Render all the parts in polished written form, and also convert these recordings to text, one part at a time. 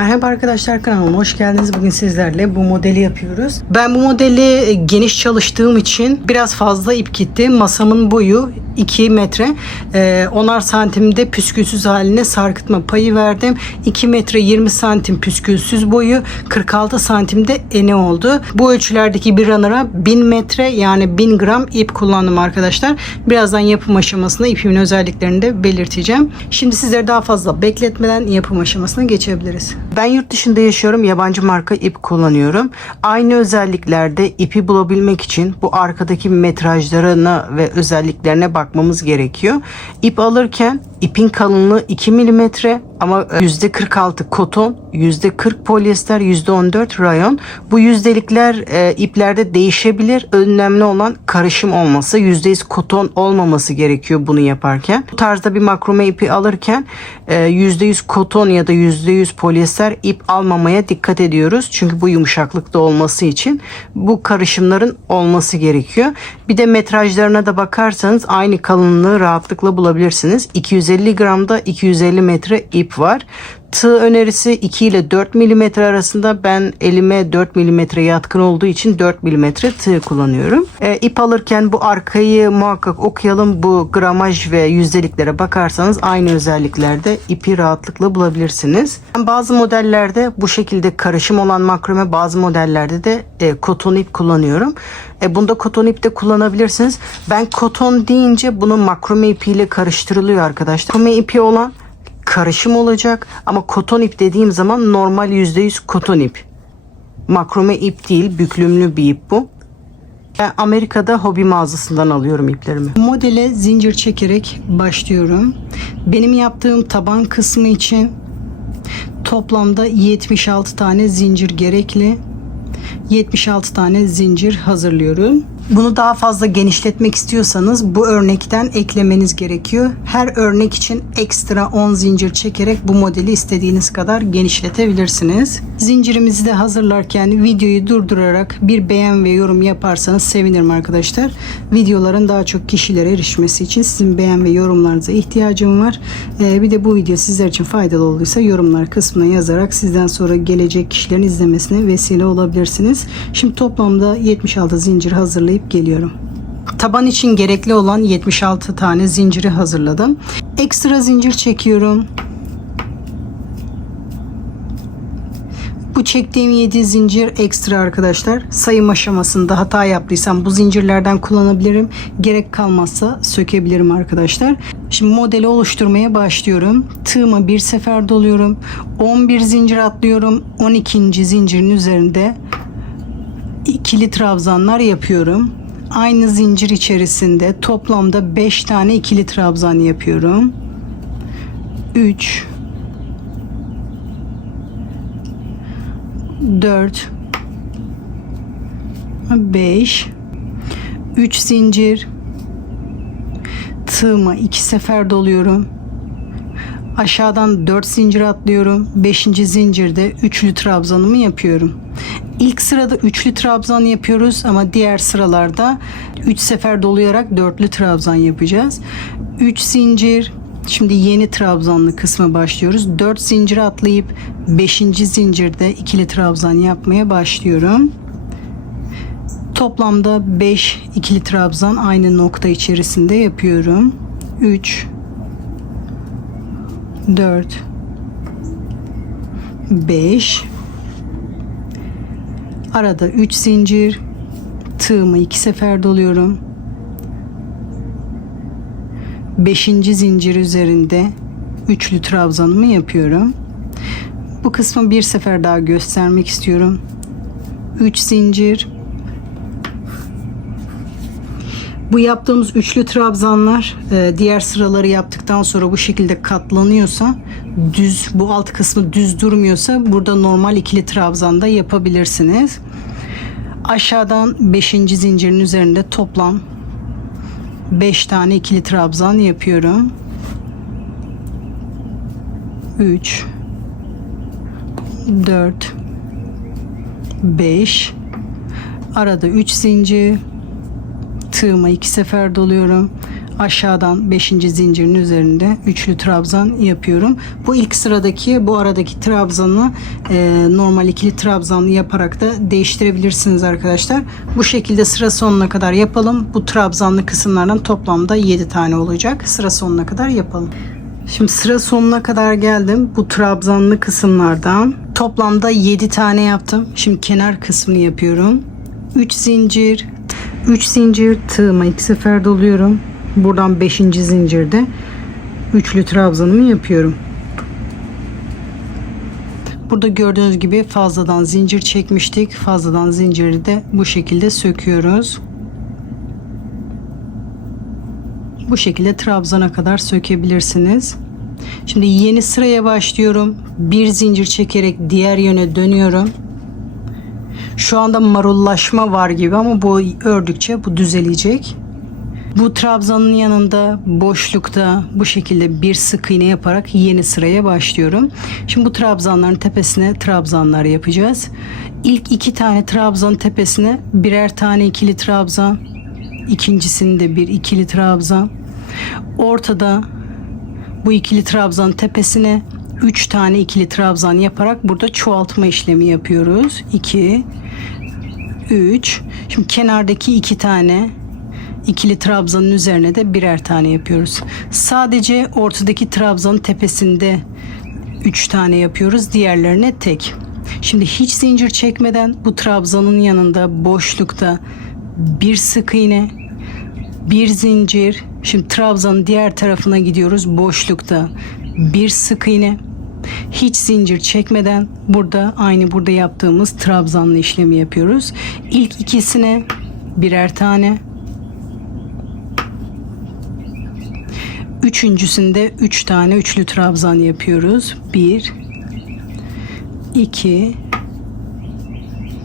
Merhaba arkadaşlar, kanalıma hoş geldiniz. Bugün sizlerle bu modeli yapıyoruz. Ben bu modeli geniş çalıştığım için biraz fazla ip gitti. Masamın boyu 2 metre. 10'ar santimde püskülsüz haline sarkıtma payı verdim. 2 metre 20 santim püskülsüz boyu, 46 santimde eni oldu. Bu ölçülerdeki bir runner'a 1000 metre yani 1000 gram ip kullandım arkadaşlar. Birazdan yapım aşamasında ipimin özelliklerini de belirteceğim. Şimdi sizleri daha fazla bekletmeden yapım aşamasına geçebiliriz. Ben yurt dışında yaşıyorum. Yabancı marka ip kullanıyorum. Aynı özelliklerde ipi bulabilmek için bu arkadaki metrajlarına ve özelliklerine bakmamız gerekiyor. İp alırken ipin kalınlığı 2 milimetre ama %46 koton, %40 polyester, %14 rayon. Bu yüzdelikler iplerde değişebilir. Önemli olan karışım olması. %100 koton olmaması gerekiyor bunu yaparken. Bu tarzda bir makrome ipi alırken %100 koton ya da %100 polyester ip almamaya dikkat ediyoruz. Çünkü bu yumuşaklıkta olması için bu karışımların olması gerekiyor. Bir de metrajlarına da bakarsanız aynı kalınlığı rahatlıkla bulabilirsiniz. 250 gramda 250 metre ip var. Tığ önerisi 2 ile 4 mm arasında. Ben elime 4 mm yatkın olduğu için 4 mm tığ kullanıyorum. İp alırken bu arkayı muhakkak okuyalım. Bu gramaj ve yüzdeliklere bakarsanız aynı özelliklerde ipi rahatlıkla bulabilirsiniz. Ben bazı modellerde bu şekilde karışım olan makrome, bazı modellerde de koton ip kullanıyorum. Bunda koton ip de kullanabilirsiniz. Ben koton deyince bunu makrome ipiyle karıştırılıyor arkadaşlar. Makrome ipi olan karışım olacak ama koton ip dediğim zaman normal %100 koton ip. Makrome ip değil, büklümlü bir ip bu. Ben Amerika'da hobi mağazasından alıyorum iplerimi. Modele zincir çekerek başlıyorum. Benim yaptığım taban kısmı için toplamda 76 tane zincir gerekli. 76 tane zincir hazırlıyorum. Bunu daha fazla genişletmek istiyorsanız bu örnekten eklemeniz gerekiyor. Her örnek için ekstra 10 zincir çekerek bu modeli istediğiniz kadar genişletebilirsiniz. Zincirimizi de hazırlarken videoyu durdurarak bir beğen ve yorum yaparsanız sevinirim arkadaşlar. Videoların daha çok kişilere erişmesi için sizin beğen ve yorumlarınıza ihtiyacım var. Bir de bu video sizler için faydalı olduysa yorumlar kısmına yazarak sizden sonra gelecek kişilerin izlemesine vesile olabilirsiniz. Şimdi toplamda 76 zincir hazırlayıp geliyorum. Taban için gerekli olan 76 tane zinciri hazırladım. Ekstra zincir çekiyorum. Bu çektiğim 7 zincir ekstra arkadaşlar. Sayım aşamasında hata yaptıysam bu zincirlerden kullanabilirim. Gerek kalmazsa sökebilirim arkadaşlar. Şimdi modeli oluşturmaya başlıyorum. Tığıma bir sefer doluyorum. 11 zincir atlıyorum. 12. zincirin üzerinde ikili trabzanlar yapıyorum. Aynı zincir içerisinde toplamda 5 tane ikili trabzan yapıyorum. 3 4 5 3 zincir, tığıma 2 sefer doluyorum. Aşağıdan 4 zincir atlıyorum. 5. zincirde üçlü trabzanımı yapıyorum. İlk sırada üçlü trabzan yapıyoruz ama diğer sıralarda 3 sefer dolayarak dörtlü trabzan yapacağız. 3 zincir. Şimdi yeni trabzanlı kısma başlıyoruz. 4 zincir atlayıp 5. zincirde ikili trabzan yapmaya başlıyorum. Toplamda 5 ikili trabzan aynı nokta içerisinde yapıyorum. 3 4 5 arada 3 zincir, tığımı 2 sefer doluyorum. 5. zincir üzerinde üçlü trabzanımı yapıyorum. Bu kısmı bir sefer daha göstermek istiyorum. 3 zincir. Bu yaptığımız üçlü trabzanlar diğer sıraları yaptıktan sonra bu şekilde katlanıyorsa, düz, bu alt kısmı düz durmuyorsa burada normal ikili trabzan da yapabilirsiniz. Aşağıdan 5. zincirin üzerinde toplam 5 tane ikili trabzan yapıyorum. 3 4 5 arada 3 zincir, tığıma 2 sefer doluyorum. aşağıdan 5. zincirin üzerinde üçlü trabzan yapıyorum. Bu ilk sıradaki, bu aradaki trabzanı normal ikili trabzan yaparak da değiştirebilirsiniz arkadaşlar. Bu şekilde sıra sonuna kadar yapalım. Bu trabzanlı kısımlardan toplamda 7 tane olacak. Sıra sonuna kadar yapalım. Şimdi sıra sonuna kadar geldim. Bu trabzanlı kısımlardan toplamda 7 tane yaptım. Şimdi kenar kısmını yapıyorum. 3 zincir, 3 zincir, tığıma 2 sefer doluyorum. Buradan 5. zincirde üçlü trabzanımı yapıyorum. Burada gördüğünüz gibi fazladan zincir çekmiştik. Fazladan zinciri de bu şekilde söküyoruz. Bu şekilde trabzana kadar sökebilirsiniz. Şimdi yeni sıraya başlıyorum. Bir zincir çekerek diğer yöne dönüyorum. Şu anda marullaşma var gibi ama bu ördükçe bu düzelecek. Bu trabzanın yanında boşlukta bu şekilde bir sık iğne yaparak yeni sıraya başlıyorum. Şimdi bu trabzanların tepesine trabzanlar yapacağız. İlk 2 tane trabzanın tepesine birer tane ikili trabzan. İkincisinde bir ikili trabzan. Ortada bu ikili trabzan tepesine 3 tane ikili trabzan yaparak burada çoğaltma işlemi yapıyoruz. 2 3. Şimdi kenardaki 2 tane ikili trabzanın üzerine de birer tane yapıyoruz. Sadece ortadaki trabzanın tepesinde 3 tane yapıyoruz. Diğerlerine tek. Şimdi hiç zincir çekmeden bu trabzanın yanında boşlukta bir sık iğne, bir zincir. Şimdi trabzanın diğer tarafına gidiyoruz. Boşlukta bir sık iğne. Hiç zincir çekmeden burada aynı burada yaptığımız trabzanlı işlemi yapıyoruz. İlk ikisine birer tane. Üçüncüsünde 3 tane üçlü trabzan yapıyoruz. 1 2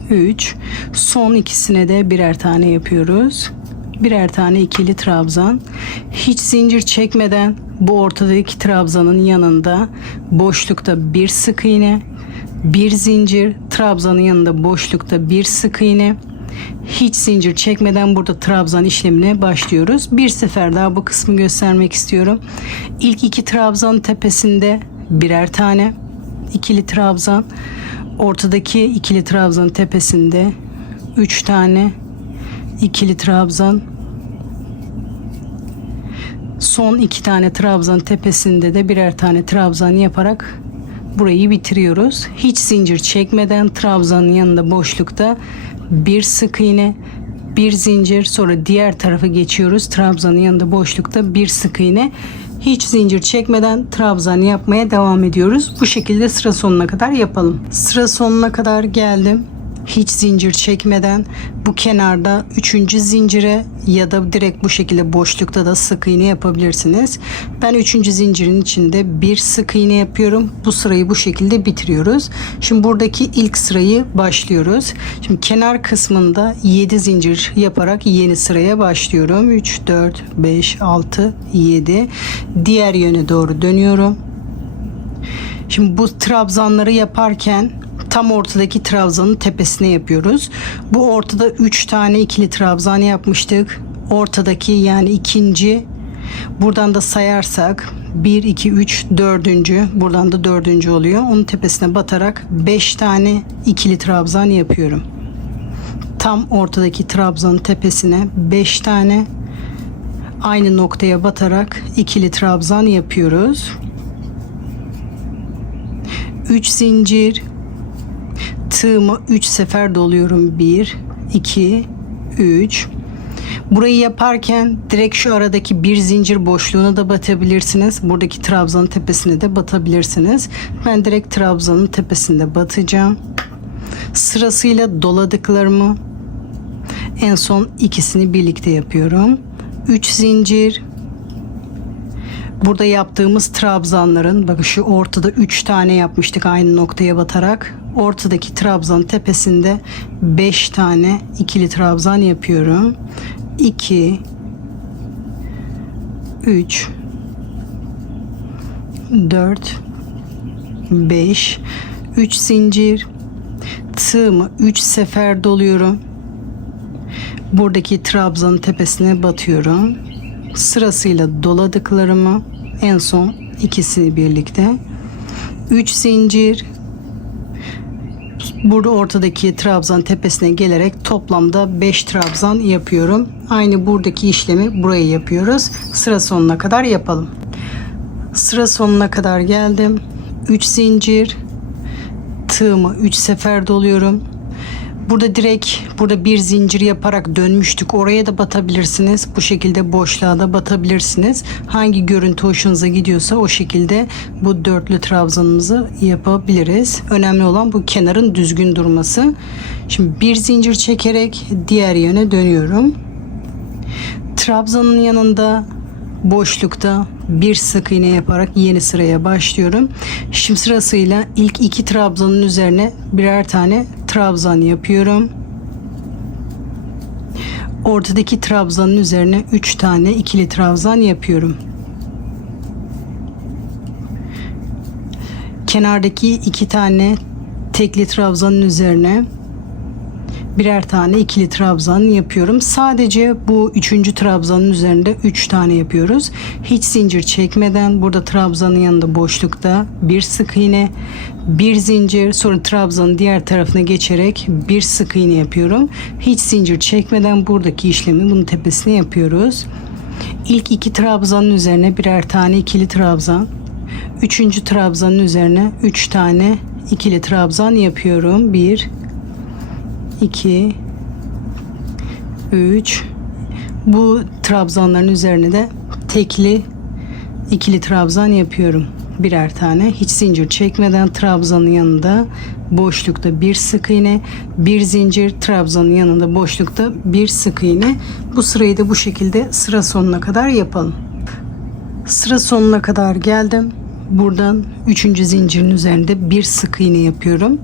3. Son ikisine de birer tane yapıyoruz. Birer tane ikili trabzan. Hiç zincir çekmeden bu ortadaki trabzanın yanında boşlukta bir sık iğne, bir zincir, trabzanın yanında boşlukta bir sık iğne. Hiç zincir çekmeden burada trabzan işlemine başlıyoruz. Bir sefer daha bu kısmı göstermek istiyorum. İlk 2 trabzanın tepesinde birer tane ikili trabzan. Ortadaki ikili trabzanın tepesinde 3 tane ikili trabzan. Son 2 tane trabzan tepesinde de birer tane trabzan yaparak burayı bitiriyoruz. Hiç zincir çekmeden trabzanın yanında boşlukta bir sık iğne, bir zincir, sonra diğer tarafa geçiyoruz. Trabzanın yanında boşlukta bir sık iğne. Hiç zincir çekmeden trabzan yapmaya devam ediyoruz. Bu şekilde sıra sonuna kadar yapalım. Sıra sonuna kadar geldim. Hiç zincir çekmeden bu kenarda 3. zincire ya da direkt bu şekilde boşlukta da sık iğne yapabilirsiniz. Ben 3. zincirin içinde bir sık iğne yapıyorum. Bu sırayı bu şekilde bitiriyoruz. Şimdi buradaki ilk sırayı başlıyoruz. Şimdi kenar kısmında 7 zincir yaparak yeni sıraya başlıyorum. 3 4 5 6 7. Diğer yöne doğru dönüyorum. Şimdi bu trabzanları yaparken tam ortadaki trabzanın tepesine yapıyoruz. Bu ortada 3 tane ikili trabzan yapmıştık. Ortadaki yani ikinci, buradan da sayarsak 1 2 3 dördüncü, buradan da dördüncü oluyor. Onun tepesine batarak 5 tane ikili trabzan yapıyorum. Tam ortadaki trabzanın tepesine 5 tane aynı noktaya batarak ikili trabzan yapıyoruz. 3 zincir, tığımı 3 sefer doluyorum. 1 2 3. Burayı yaparken direkt şu aradaki bir zincir boşluğuna da batabilirsiniz. Buradaki trabzanın tepesine de batabilirsiniz. Ben direkt trabzanın tepesinde batacağım. Sırasıyla doladıklarımı en son ikisini birlikte yapıyorum. 3 zincir. Burada yaptığımız trabzanların, bakın şu ortada 3 tane yapmıştık aynı noktaya batarak. Ortadaki trabzan tepesinde 5 tane ikili trabzan yapıyorum. 2 3 4 5. 3 zincir, tığımı 3 sefer doluyorum. Buradaki trabzanın tepesine batıyorum. Sırasıyla doladıklarımı en son ikisini birlikte 3 zincir, burada ortadaki trabzan tepesine gelerek toplamda 5 trabzan yapıyorum. Aynı buradaki işlemi buraya yapıyoruz. Sıra sonuna kadar yapalım. Sıra sonuna kadar geldim. 3 zincir, tığımı 3 sefer doluyorum. Burada bir zincir yaparak dönmüştük. Oraya da batabilirsiniz. Bu şekilde boşluğa da batabilirsiniz. Hangi görüntü hoşunuza gidiyorsa o şekilde bu dörtlü trabzanımızı yapabiliriz. Önemli olan bu kenarın düzgün durması. Şimdi bir zincir çekerek diğer yöne dönüyorum. Trabzanın yanında boşlukta bir sık iğne yaparak yeni sıraya başlıyorum. Şimdi sırasıyla ilk iki trabzanın üzerine birer tane trabzan yapıyorum. Ortadaki trabzanın üzerine 3 tane ikili trabzan yapıyorum. Kenardaki 2 tane tekli trabzanın üzerine birer tane ikili trabzan yapıyorum. Sadece bu 3. trabzanın üzerinde 3 tane yapıyoruz. Hiç zincir çekmeden burada trabzanın yanında boşlukta bir sık iğne, bir zincir, sonra trabzanın diğer tarafına geçerek bir sık iğne yapıyorum. Hiç zincir çekmeden buradaki işlemi bunun tepesine yapıyoruz. İlk 2 trabzanın üzerine birer tane ikili trabzan, 3. trabzanın üzerine 3 tane ikili trabzan yapıyorum. 1 2 3. Bu trabzanların üzerine de tekli ikili trabzan yapıyorum. Birer tane hiç zincir çekmeden trabzanın yanında boşlukta bir sık iğne, bir zincir, trabzanın yanında boşlukta bir sık iğne. Bu sırayı da bu şekilde sıra sonuna kadar yapalım. Sıra sonuna kadar geldim. Buradan 3. zincirin üzerinde bir sık iğne yapıyorum.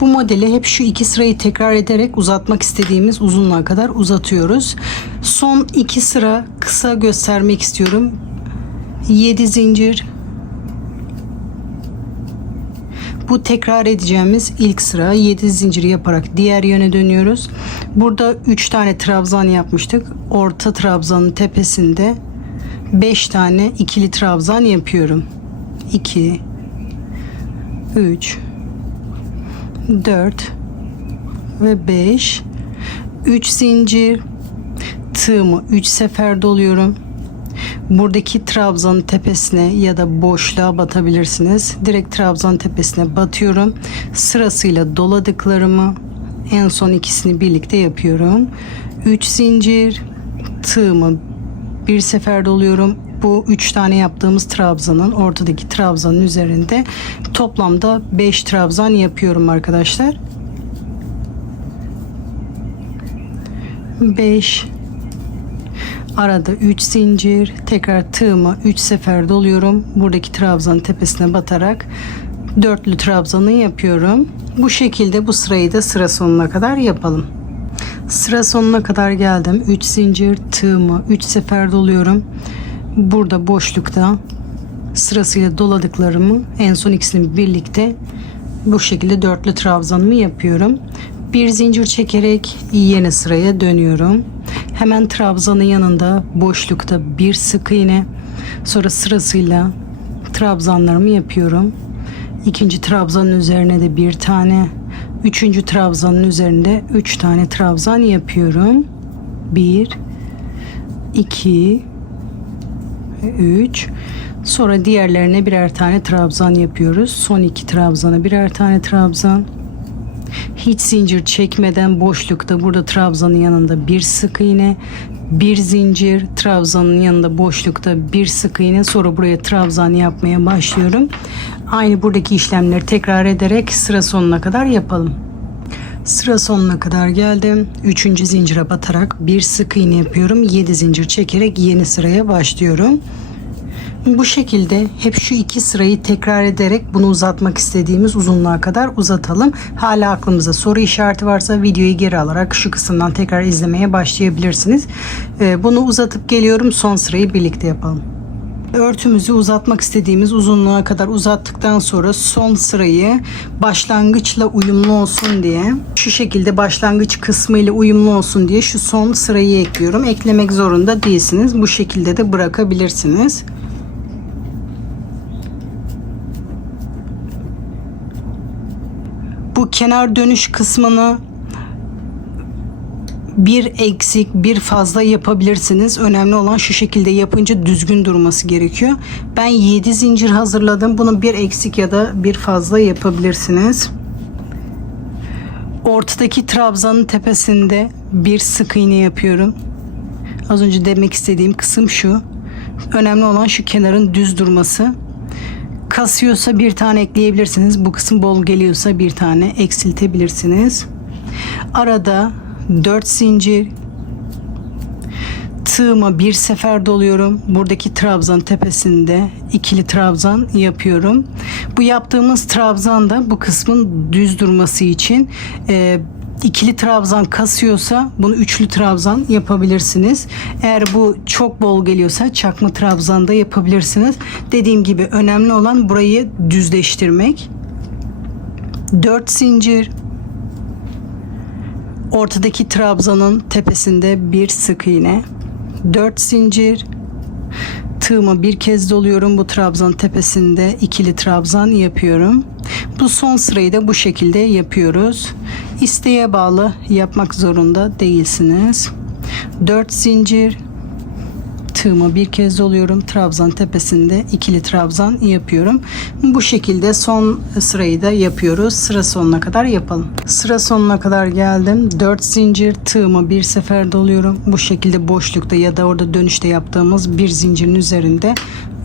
Bu modeli hep şu 2 sırayı tekrar ederek uzatmak istediğimiz uzunluğa kadar uzatıyoruz. Son 2 sıra kısa göstermek istiyorum. 7 zincir. Bu tekrar edeceğimiz ilk sıra. 7 zincir yaparak diğer yöne dönüyoruz. Burada 3 tane trabzan yapmıştık. Orta trabzanın tepesinde 5 tane ikili trabzan yapıyorum. 2 3 4 ve 5. 3 zincir, tığımı 3 sefer doluyorum. Buradaki trabzanın tepesine ya da boşluğa batabilirsiniz. Direkt trabzan tepesine batıyorum. Sırasıyla doladıklarımı en son ikisini birlikte yapıyorum. 3 zincir, tığımı bir sefer doluyorum. Bu 3 tane yaptığımız trabzanın ortadaki trabzanın üzerinde toplamda 5 trabzan yapıyorum arkadaşlar. 5. Arada 3 zincir, tekrar tığıma 3 sefer doluyorum. Buradaki trabzanın tepesine batarak dörtlü trabzanı yapıyorum. Bu şekilde bu sırayı da sıra sonuna kadar yapalım. Sıra sonuna kadar geldim. 3 zincir, tığımı 3 sefer doluyorum. Burada boşlukta sırasıyla doladıklarımı en son ikisini birlikte bu şekilde dörtlü trabzanımı yapıyorum. Bir zincir çekerek yeni sıraya dönüyorum. Hemen trabzanın yanında boşlukta bir sık iğne, sonra sırasıyla trabzanlarımı yapıyorum. İkinci trabzanın üzerine de bir tane, üçüncü trabzanın üzerinde 3 tane trabzan yapıyorum. 1 2 3. Sonra diğerlerine birer tane trabzan yapıyoruz. Son 2 trabzana birer tane trabzan. Hiç zincir çekmeden boşlukta burada trabzanın yanında bir sık iğne, bir zincir, trabzanın yanında boşlukta bir sık iğne, sonra buraya trabzan yapmaya başlıyorum. Aynı buradaki işlemleri tekrar ederek sıra sonuna kadar yapalım. Sıra sonuna kadar geldim. 3. zincire batarak bir sık iğne yapıyorum. 7 zincir çekerek yeni sıraya başlıyorum. Bu şekilde hep şu 2 sırayı tekrar ederek bunu uzatmak istediğimiz uzunluğa kadar uzatalım. Hala aklımızda soru işareti varsa videoyu geri alarak şu kısımdan tekrar izlemeye başlayabilirsiniz. Bunu uzatıp geliyorum. Son sırayı birlikte yapalım. Örtümüzü uzatmak istediğimiz uzunluğa kadar uzattıktan sonra son sırayı başlangıçla uyumlu olsun diye, şu şekilde başlangıç kısmı ile uyumlu olsun diye şu son sırayı ekliyorum. Eklemek zorunda değilsiniz. Bu şekilde de bırakabilirsiniz. Bu kenar dönüş kısmını bir eksik bir fazla yapabilirsiniz. Önemli olan şu şekilde yapınca düzgün durması gerekiyor. Ben 7 zincir hazırladım. Bunu bir eksik ya da bir fazla yapabilirsiniz. Ortadaki trabzanın tepesinde bir sık iğne yapıyorum. Az önce demek istediğim kısım şu. Önemli olan şu kenarın düz durması. Kasıyorsa bir tane ekleyebilirsiniz. Bu kısım bol geliyorsa bir tane eksiltebilirsiniz. Arada 4 zincir, tığıma bir sefer doluyorum. Buradaki trabzan tepesinde ikili trabzan yapıyorum. Bu yaptığımız trabzan da bu kısmın düz durması için, ikili trabzan kasıyorsa bunu üçlü trabzan yapabilirsiniz. Eğer bu çok bol geliyorsa çakma trabzan da yapabilirsiniz. Dediğim gibi önemli olan burayı düzleştirmek. 4 zincir, ortadaki trabzanın tepesinde bir sık iğne, 4 zincir, tığıma bir kez doluyorum. Bu trabzan tepesinde ikili trabzan yapıyorum. Bu son sırayı da bu şekilde yapıyoruz. İsteğe bağlı yapmak zorunda değilsiniz. 4 zincir, tığıma bir kez doluyorum. Trabzan tepesinde ikili trabzan yapıyorum. Bu şekilde son sırayı da yapıyoruz. Sıra sonuna kadar yapalım. Sıra sonuna kadar geldim. 4 zincir, tığıma bir sefer doluyorum. Bu şekilde boşlukta ya da orada dönüşte yaptığımız bir zincirin üzerinde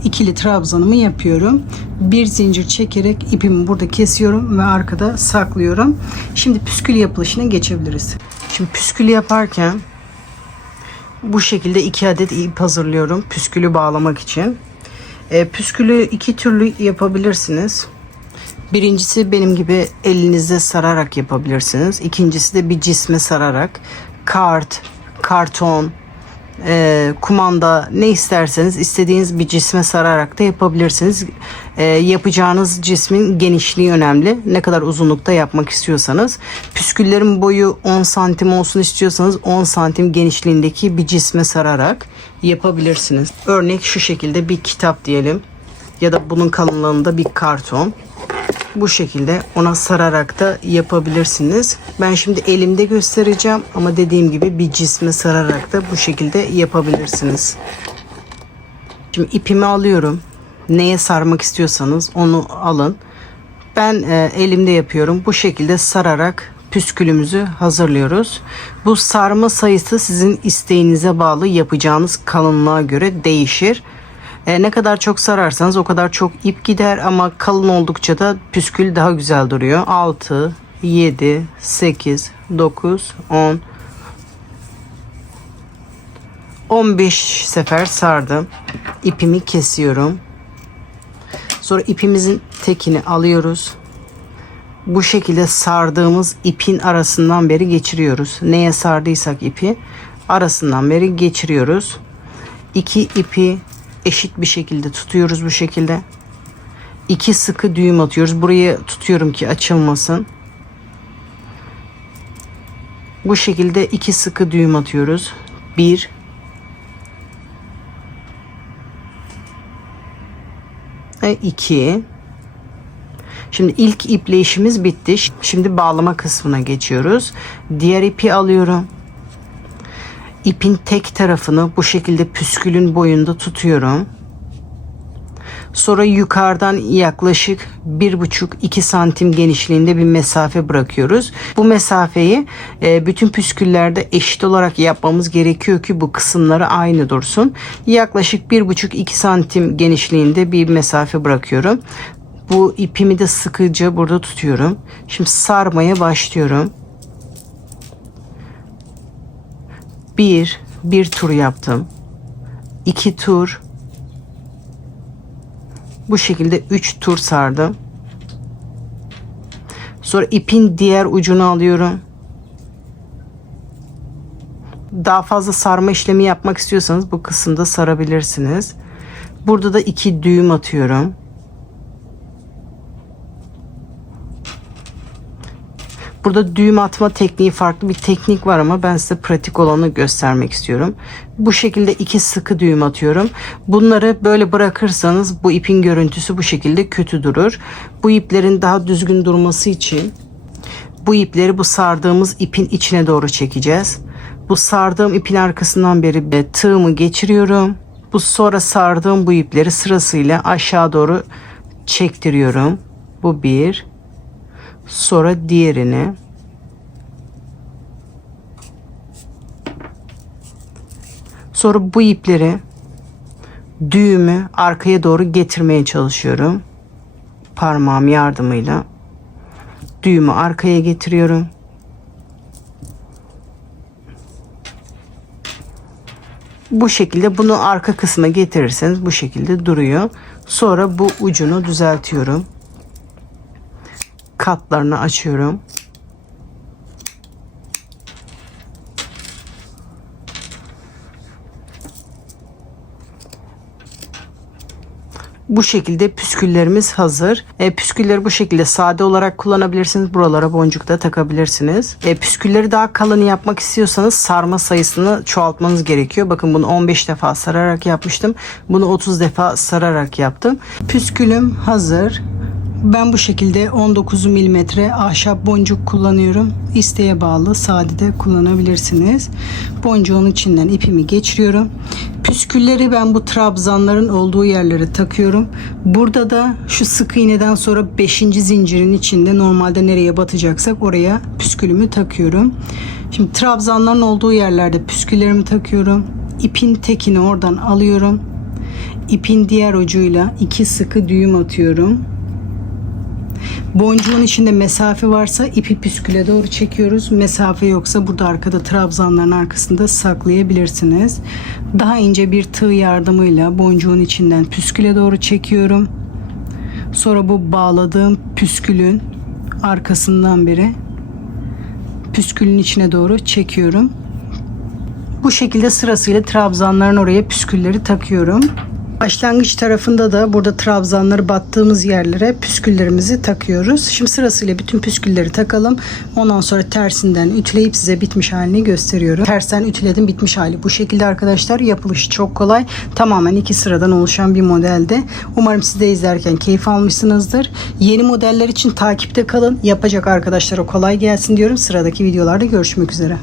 ikili trabzanımı yapıyorum. Bir zincir çekerek ipimi burada kesiyorum ve arkada saklıyorum. Şimdi püskül yapılışına geçebiliriz. Şimdi püskül yaparken bu şekilde 2 adet ip hazırlıyorum püskülü bağlamak için. Püskülü iki türlü yapabilirsiniz. Birincisi benim gibi elinizde sararak yapabilirsiniz. İkincisi de bir cisme sararak, kart, karton, kumanda, ne isterseniz istediğiniz bir cisme sararak da yapabilirsiniz. Yapacağınız cismin genişliği önemli. Ne kadar uzunlukta yapmak istiyorsanız. Püsküllerin boyu 10 santim olsun istiyorsanız 10 santim genişliğindeki bir cisme sararak yapabilirsiniz. Örnek şu şekilde bir kitap diyelim ya da bunun kalınlığında bir karton. Bu şekilde ona sararak da yapabilirsiniz. Ben şimdi elimde göstereceğim ama dediğim gibi bir cisme sararak da bu şekilde yapabilirsiniz. Şimdi ipimi alıyorum. Neye sarmak istiyorsanız onu alın. Ben elimde yapıyorum. Bu şekilde sararak püskülümüzü hazırlıyoruz. Bu sarma sayısı sizin isteğinize bağlı, yapacağınız kalınlığa göre değişir. Ne kadar çok sararsanız o kadar çok ip gider ama kalın oldukça da püskül daha güzel duruyor. 6, 7, 8, 9, 10, 15 sefer sardım. İpimi kesiyorum. Sonra ipimizin tekini alıyoruz. Bu şekilde sardığımız ipin arasından beri geçiriyoruz. Neye sardıysak ipi arasından beri geçiriyoruz. İki ipi eşit bir şekilde tutuyoruz bu şekilde. 2 sıkı düğüm atıyoruz. Burayı tutuyorum ki açılmasın. Bu şekilde 2 sıkı düğüm atıyoruz. 1 ve 2. Şimdi ilk iple işimiz bitti. Şimdi bağlama kısmına geçiyoruz. Diğer ipi alıyorum. İpin tek tarafını bu şekilde püskülün boyunda tutuyorum. Sonra yukarıdan yaklaşık 1,5-2 santim genişliğinde bir mesafe bırakıyoruz. Bu mesafeyi bütün püsküllerde eşit olarak yapmamız gerekiyor ki bu kısımları aynı dursun. Yaklaşık 1,5-2 santim genişliğinde bir mesafe bırakıyorum. Bu ipimi de sıkıca burada tutuyorum. Şimdi sarmaya başlıyorum. Bir tur yaptım. 2 tur. Bu şekilde 3 tur sardım. Sonra ipin diğer ucunu alıyorum. Daha fazla sarma işlemi yapmak istiyorsanız bu kısımda sarabilirsiniz. Burada da 2 düğüm atıyorum. Burada düğüm atma tekniği farklı bir teknik var ama ben size pratik olanı göstermek istiyorum. Bu şekilde 2 sıkı düğüm atıyorum. Bunları böyle bırakırsanız bu ipin görüntüsü bu şekilde kötü durur. Bu iplerin daha düzgün durması için bu ipleri bu sardığımız ipin içine doğru çekeceğiz. Bu sardığım ipin arkasından beri tığımı geçiriyorum. Bu sonra sardığım bu ipleri sırasıyla aşağı doğru çektiriyorum. Bu bir. Sonra diğerini. Sonra bu ipleri düğümü arkaya doğru getirmeye çalışıyorum. Parmağım yardımıyla düğümü arkaya getiriyorum. Bu şekilde bunu arka kısma getirirseniz bu şekilde duruyor. Sonra bu ucunu düzeltiyorum. Katlarını açıyorum. Bu şekilde püsküllerimiz hazır. Püskülleri bu şekilde sade olarak kullanabilirsiniz. Buralara boncuk da takabilirsiniz. Püskülleri daha kalın yapmak istiyorsanız sarma sayısını çoğaltmanız gerekiyor. Bakın bunu 15 defa sararak yapmıştım. Bunu 30 defa sararak yaptım. Püskülüm hazır. Ben bu şekilde 19 milimetre ahşap boncuk kullanıyorum. İsteğe bağlı sade de kullanabilirsiniz. Boncuğun içinden ipimi geçiriyorum. Püskülleri ben bu trabzanların olduğu yerlere takıyorum. Burada da şu sık iğneden sonra 5. zincirin içinde normalde nereye batacaksak oraya püskülümü takıyorum. Şimdi trabzanların olduğu yerlerde püsküllerimi takıyorum. İpin tekini oradan alıyorum. İpin diğer ucuyla 2 sıkı düğüm atıyorum. Boncuğun içinde mesafe varsa ipi püsküle doğru çekiyoruz. Mesafe yoksa burada arkada trabzanların arkasında saklayabilirsiniz. Daha ince bir tığ yardımıyla boncuğun içinden püsküle doğru çekiyorum. Sonra bu bağladığım püskülün arkasından beri püskülün içine doğru çekiyorum. Bu şekilde sırasıyla trabzanların oraya püskülleri takıyorum. Başlangıç tarafında da burada trabzanları battığımız yerlere püsküllerimizi takıyoruz. Şimdi sırasıyla bütün püskülleri takalım. Ondan sonra tersinden ütüleyip size bitmiş halini gösteriyorum. Tersten ütüledim, bitmiş hali bu şekilde arkadaşlar. Yapılışı çok kolay. Tamamen 2 sıradan oluşan bir modelde. Umarım siz de izlerken keyif almışsınızdır. Yeni modeller için takipte kalın. Yapacak arkadaşlara kolay gelsin diyorum. Sıradaki videolarda görüşmek üzere.